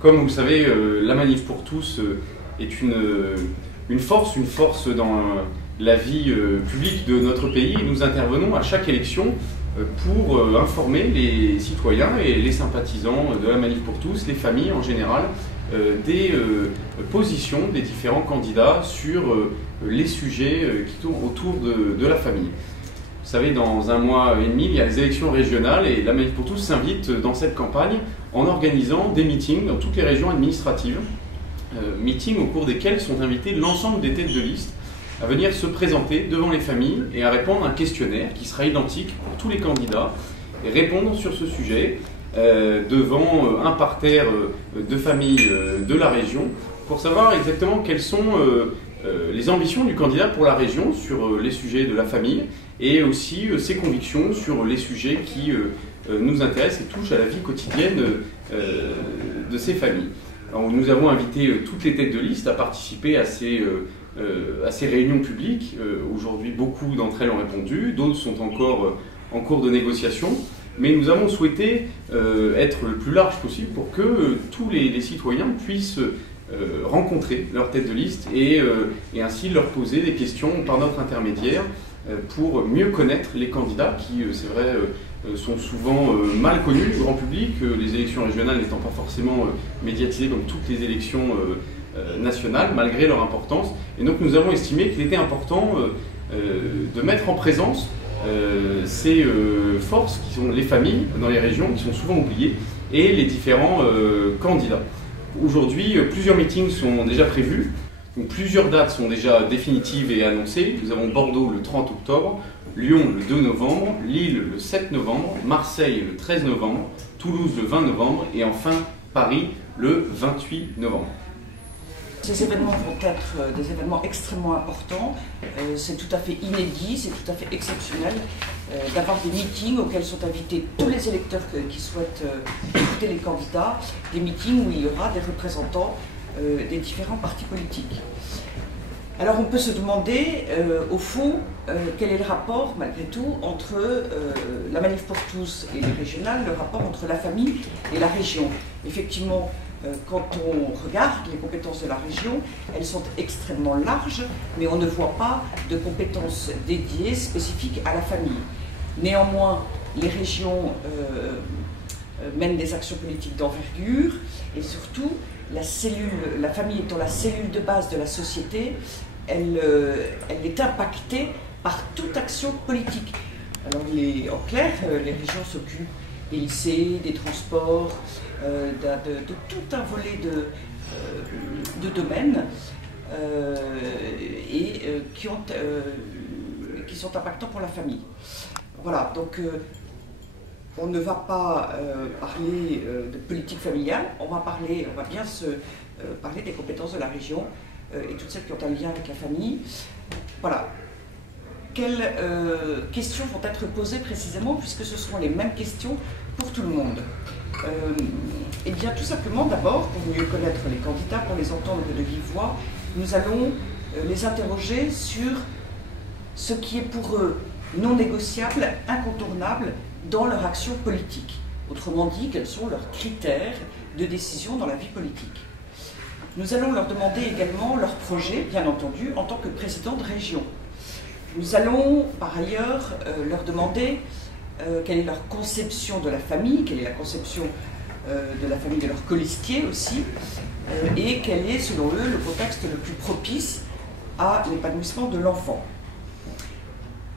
Comme vous le savez, la Manif pour tous est une force dans la vie publique de notre pays. Nous intervenons à chaque élection pour informer les citoyens et les sympathisants de la Manif pour tous, les familles en général, des positions des différents candidats sur les sujets qui tournent autour de la famille. Vous savez, dans 1 mois et demi, il y a les élections régionales et la Manif pour tous s'invite dans cette campagne en organisant des meetings dans toutes les régions administratives. Meetings au cours desquels sont invités l'ensemble des têtes de liste à venir se présenter devant les familles et à répondre à un questionnaire qui sera identique pour tous les candidats et répondre sur ce sujet devant un parterre de familles de la région pour savoir exactement quelles sont les ambitions du candidat pour la région sur les sujets de la famille et aussi ses convictions sur les sujets qui nous intéressent et touchent à la vie quotidienne de ces familles. Alors, nous avons invité toutes les têtes de liste à participer à ces réunions publiques. Aujourd'hui, beaucoup d'entre elles ont répondu, d'autres sont encore en cours de négociation. Mais nous avons souhaité être le plus large possible pour que tous les citoyens puissent rencontrer leur tête de liste et ainsi leur poser des questions par notre intermédiaire pour mieux connaître les candidats qui, c'est vrai, sont souvent mal connus du grand public, les élections régionales n'étant pas forcément médiatisées comme toutes les élections nationales, malgré leur importance. Et donc nous avons estimé qu'il était important de mettre en présence ces forces qui sont les familles dans les régions, qui sont souvent oubliées, et les différents candidats. Aujourd'hui, plusieurs meetings sont déjà prévus. Donc, plusieurs dates sont déjà définitives et annoncées. Nous avons Bordeaux le 30 octobre, Lyon le 2 novembre, Lille le 7 novembre, Marseille le 13 novembre, Toulouse le 20 novembre et enfin Paris le 28 novembre. Ces événements vont être des événements extrêmement importants. C'est tout à fait inédit, c'est tout à fait exceptionnel d'avoir des meetings auxquels sont invités tous les électeurs qui souhaitent écouter les candidats, des meetings où il y aura des représentants des différents partis politiques. Alors on peut se demander, au fond, quel est le rapport, malgré tout, entre la Manif pour tous et les régionales, le rapport entre la famille et la région. Effectivement, quand on regarde les compétences de la région, elles sont extrêmement larges, mais on ne voit pas de compétences dédiées, spécifiques à la famille. Néanmoins, les régions mènent des actions politiques d'envergure et surtout, la famille étant la cellule de base de la société, elle est impactée par toute action politique. Alors, en clair, les régions s'occupent des lycées, des transports, de tout un volet de domaines qui sont impactants pour la famille. Voilà, donc on ne va pas parler de politique familiale, on va bien parler des compétences de la région et toutes celles qui ont un lien avec la famille. Voilà. Quelles questions vont être posées précisément, puisque ce seront les mêmes questions pour tout le monde? Eh bien, tout simplement, d'abord, pour mieux connaître les candidats, pour les entendre de vive voix, nous allons les interroger sur ce qui est pour eux non négociable, incontournable dans leur action politique. Autrement dit, quels sont leurs critères de décision dans la vie politique. Nous allons leur demander également leur projet, bien entendu, en tant que président de région. Nous allons, par ailleurs, leur demander quelle est leur conception de la famille, quelle est la conception de la famille de leurs colistiers aussi, et quel est, selon eux, le contexte le plus propice à l'épanouissement de l'enfant.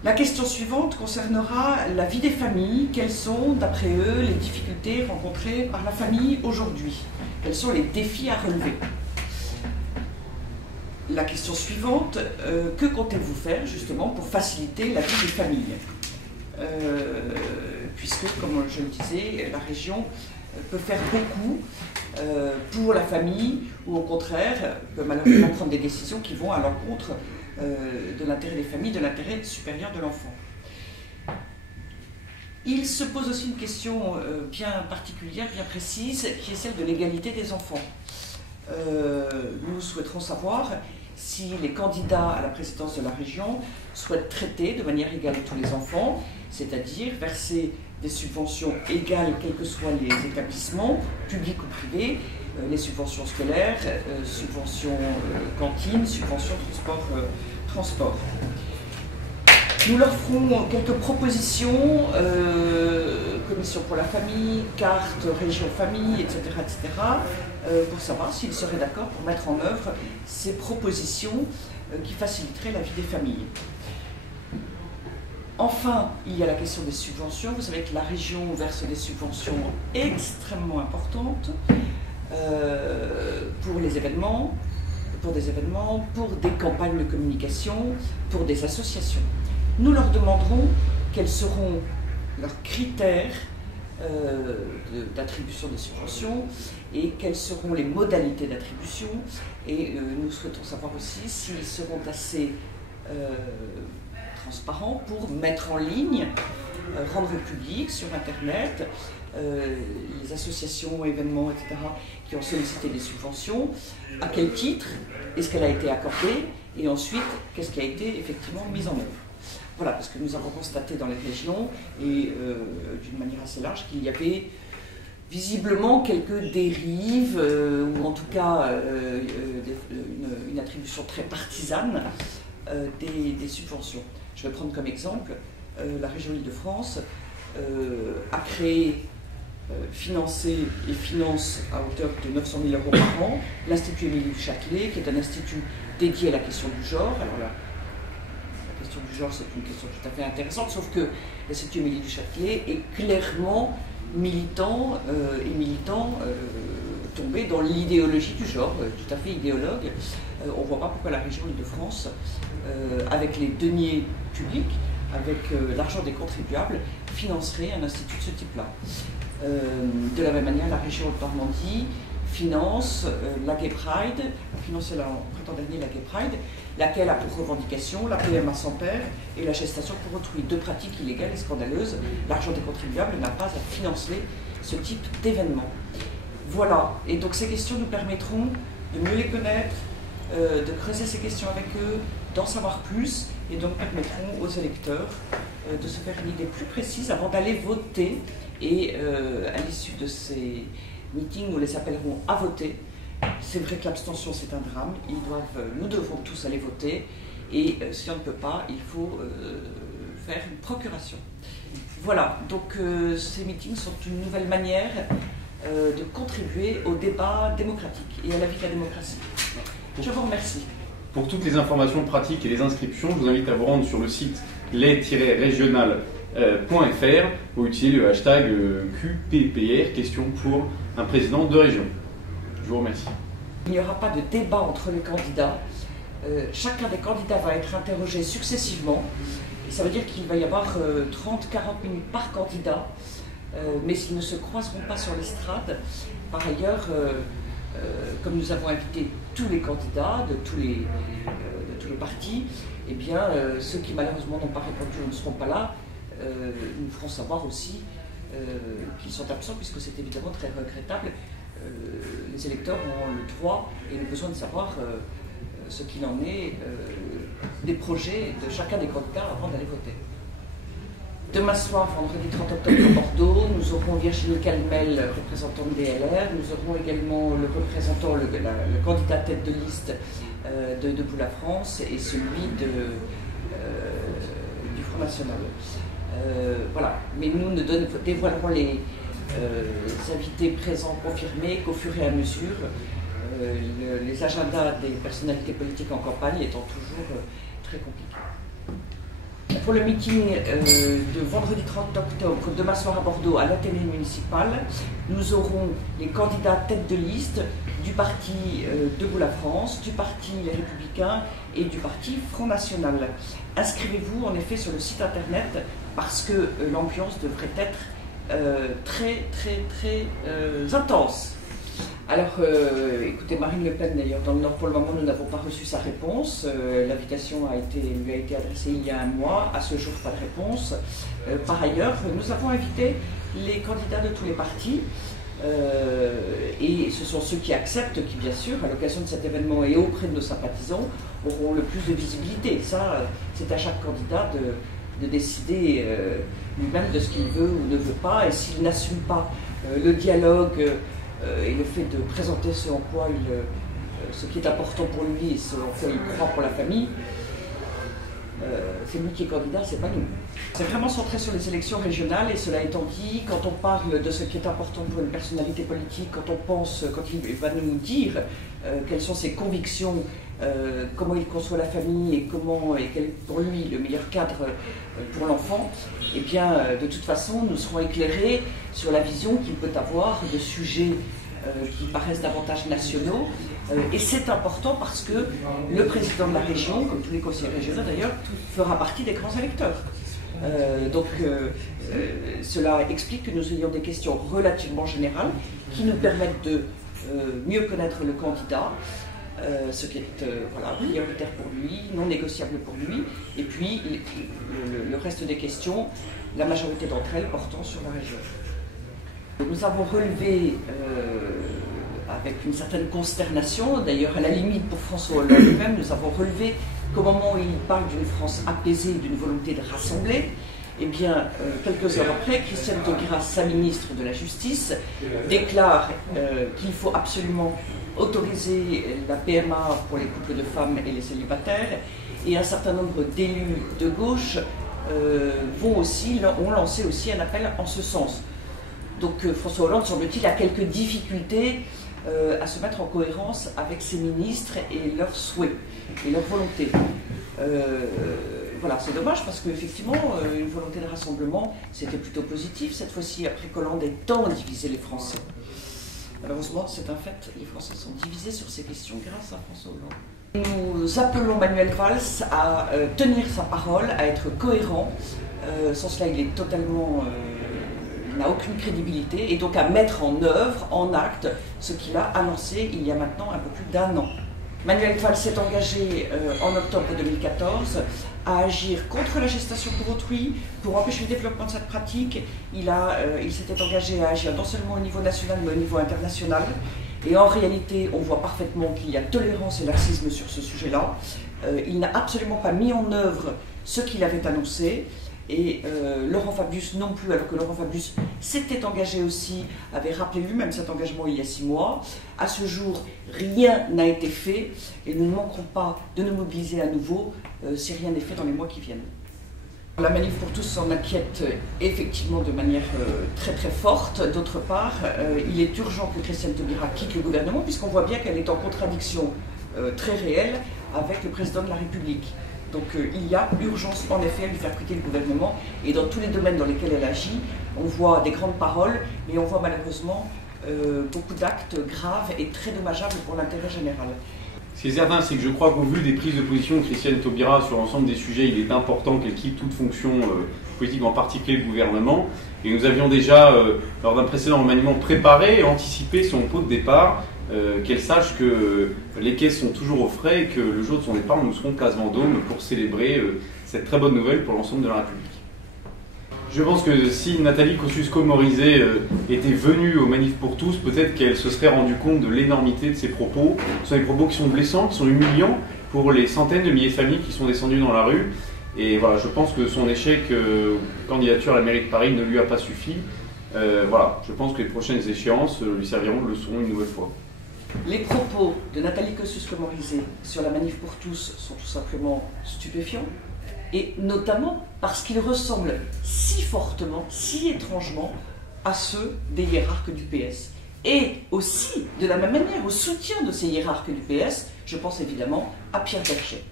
La question suivante concernera la vie des familles. Quelles sont, d'après eux, les difficultés rencontrées par la famille aujourd'hui? Quels sont les défis à relever? La question suivante, que comptez-vous faire justement pour faciliter la vie des familles? Puisque, comme je le disais, la région peut faire beaucoup pour la famille ou au contraire peut malheureusement prendre des décisions qui vont à l'encontre de l'intérêt des familles, de l'intérêt supérieur de l'enfant. Il se pose aussi une question bien particulière, bien précise, qui est celle de l'égalité des enfants. Nous souhaiterons savoir si les candidats à la présidence de la région souhaitent traiter de manière égale tous les enfants, c'est-à-dire verser des subventions égales quels que soient les établissements, publics ou privés, les subventions scolaires, subventions cantines, subventions transport. Nous leur ferons quelques propositions, commission pour la famille, carte, région famille, etc., pour savoir s'ils seraient d'accord pour mettre en œuvre ces propositions qui faciliteraient la vie des familles. Enfin, il y a la question des subventions. Vous savez que la région verse des subventions extrêmement importantes pour les événements, pour des campagnes de communication, pour des associations. Nous leur demanderons quels seront leurs critères d'attribution des subventions et quelles seront les modalités d'attribution. Et nous souhaitons savoir aussi s'ils seront assez transparents pour mettre en ligne, rendre public sur Internet les associations, événements, etc. qui ont sollicité des subventions, à quel titre, est-ce qu'elle a été accordée, et ensuite, qu'est-ce qui a été effectivement mis en œuvre. Voilà, parce que nous avons constaté dans les régions, et d'une manière assez large, qu'il y avait visiblement quelques dérives, ou en tout cas une attribution très partisane des subventions. Je vais prendre comme exemple, la région Île-de-France a créé, financé et finance à hauteur de 900 000 € par an l'Institut Émilie du Châtelet, qui est un institut dédié à la question du genre. Alors la question du genre, c'est une question tout à fait intéressante, sauf que l'Institut Émilie du Châtelet est clairement militant tombé dans l'idéologie du genre, tout à fait idéologue. On ne voit pas pourquoi la région Île-de-France, avec les deniers publics, avec l'argent des contribuables, financerait un institut de ce type-là. De la même manière, la région de Normandie finance la Gay Pride, a financé au printemps dernier la Gay Pride, laquelle a pour revendication la PMA sans père et la gestation pour autrui, deux pratiques illégales et scandaleuses. L'argent des contribuables n'a pas à financer ce type d'événement. Voilà, et donc ces questions nous permettront de mieux les connaître, de creuser ces questions avec eux, d'en savoir plus, et donc permettront aux électeurs de se faire une idée plus précise avant d'aller voter. Et à l'issue de ces meetings, nous les appellerons à voter. C'est vrai que l'abstention, c'est un drame. Nous devons tous aller voter. Et si on ne peut pas, il faut faire une procuration. Voilà, donc ces meetings sont une nouvelle manière de contribuer au débat démocratique et à la vie de la démocratie. Je vous remercie. Pour toutes les informations pratiques et les inscriptions, je vous invite à vous rendre sur le site les-régional.fr ou utiliser le hashtag QPPR, question pour un président de région. Je vous remercie. Il n'y aura pas de débat entre les candidats. Chacun des candidats va être interrogé successivement. Et ça veut dire qu'il va y avoir 30-40 minutes par candidat, mais ils ne se croiseront pas sur l'estrade. Par ailleurs, comme nous avons invité tous les candidats de tous les partis, eh bien, ceux qui malheureusement n'ont pas répondu ou ne seront pas là, nous ferons savoir aussi qu'ils sont absents, puisque c'est évidemment très regrettable. Les électeurs ont le droit et le besoin de savoir ce qu'il en est des projets de chacun des candidats avant d'aller voter. Demain soir, vendredi 30 octobre à Bordeaux, nous aurons Virginie Calmel, représentante des LR. Nous aurons également le représentant, le candidat tête de liste de Debout la France et celui du Front National. Voilà. Mais nous ne dévoilerons les invités présents confirmés qu'au fur et à mesure, les agendas des personnalités politiques en campagne étant toujours très compliqués. Pour le meeting de vendredi 30 octobre, demain soir à Bordeaux, à l'Athénée municipal, nous aurons les candidats tête de liste du parti Debout la France, du parti Les Républicains et du parti Front National. Inscrivez-vous en effet sur le site internet parce que l'ambiance devrait être très intense. Alors, écoutez, Marine Le Pen, d'ailleurs, dans le Nord, pour le moment, nous n'avons pas reçu sa réponse. L'invitation lui a été adressée il y a un mois. À ce jour, pas de réponse. Par ailleurs, nous avons invité les candidats de tous les partis. Et ce sont ceux qui acceptent, qui, bien sûr, à l'occasion de cet événement et auprès de nos sympathisants, auront le plus de visibilité. Ça, c'est à chaque candidat de décider lui-même de ce qu'il veut ou ne veut pas. Et s'il n'assume pas le dialogue et le fait de présenter ce en quoi ce qui est important pour lui et ce en quoi il croit pour la famille, c'est lui qui est candidat, c'est pas nous. C'est vraiment centré sur les élections régionales et cela étant dit, quand on parle de ce qui est important pour une personnalité politique, quand il va nous dire quelles sont ses convictions, comment il conçoit la famille et quel est pour lui le meilleur cadre pour l'enfant, eh bien de toute façon nous serons éclairés sur la vision qu'il peut avoir de sujets qui paraissent davantage nationaux. Et c'est important parce que le président de la région, comme tous les conseillers régionaux d'ailleurs, fera partie des grands électeurs. Cela explique que nous ayons des questions relativement générales qui nous permettent de mieux connaître le candidat, ce qui est prioritaire pour lui, non négociable pour lui, et puis le reste des questions, la majorité d'entre elles portant sur la région. Nous avons relevé, avec une certaine consternation, d'ailleurs à la limite pour François Hollande lui-même, nous avons relevé qu'au moment où il parle d'une France apaisée, d'une volonté de rassembler, eh bien, quelques heures après, Christiane Taubira, sa ministre de la Justice, déclare qu'il faut absolument autoriser la PMA pour les couples de femmes et les célibataires, et un certain nombre d'élus de gauche ont lancé aussi un appel en ce sens. Donc François Hollande, semble-t-il, a quelques difficultés à se mettre en cohérence avec ses ministres et leurs souhaits et leurs volontés. Voilà, c'est dommage parce qu'effectivement, une volonté de rassemblement, c'était plutôt positif cette fois-ci, après qu'Hollande ait tant divisé les Français. Malheureusement, c'est un fait, les Français sont divisés sur ces questions grâce à François Hollande. Nous appelons Manuel Valls à tenir sa parole, à être cohérent. Sans cela, il est totalement... n'a aucune crédibilité, et donc à mettre en œuvre, en acte, ce qu'il a annoncé il y a maintenant un peu plus d'1 an. Manuel Valls s'est engagé en octobre 2014 à agir contre la gestation pour autrui, pour empêcher le développement de cette pratique. Il s'était engagé à agir non seulement au niveau national, mais au niveau international. Et en réalité, on voit parfaitement qu'il y a tolérance et laxisme sur ce sujet-là. Il n'a absolument pas mis en œuvre ce qu'il avait annoncé. Et Laurent Fabius non plus, alors que Laurent Fabius s'était engagé aussi, avait rappelé lui-même cet engagement il y a 6 mois. À ce jour, rien n'a été fait et nous ne manquerons pas de nous mobiliser à nouveau si rien n'est fait dans les mois qui viennent. La Manif pour tous s'en inquiète effectivement de manière très très forte. D'autre part, il est urgent que Christiane Taubira quitte le gouvernement puisqu'on voit bien qu'elle est en contradiction très réelle avec le président de la République. Donc il y a urgence en effet à lui faire quitter le gouvernement et dans tous les domaines dans lesquels elle agit, on voit des grandes paroles, mais on voit malheureusement beaucoup d'actes graves et très dommageables pour l'intérêt général. Ce qui est certain, c'est que je crois qu'au vu des prises de position de Christiane Taubira sur l'ensemble des sujets, il est important qu'elle quitte toute fonction politique, en particulier le gouvernement. Et nous avions déjà, lors d'un précédent remaniement, préparé et anticipé son pot de départ. Qu'elle sache que les caisses sont toujours au frais et que le jour de son départ, nous serons place Vendôme pour célébrer cette très bonne nouvelle pour l'ensemble de la République. Je pense que si Nathalie Kosciusko-Morizet était venue au Manif pour tous, peut-être qu'elle se serait rendue compte de l'énormité de ses propos. Ce sont des propos qui sont blessants, qui sont humiliants pour les centaines de milliers de familles qui sont descendues dans la rue. Et voilà, je pense que son échec candidature à la mairie de Paris ne lui a pas suffi. Voilà, je pense que les prochaines échéances lui serviront de leçon une nouvelle fois. Les propos de Nathalie Kosciusko-Morizet sur la Manif pour tous sont tout simplement stupéfiants, et notamment parce qu'ils ressemblent si fortement, si étrangement à ceux des hiérarques du PS. Et aussi, de la même manière, au soutien de ces hiérarques du PS, je pense évidemment à Pierre Berger.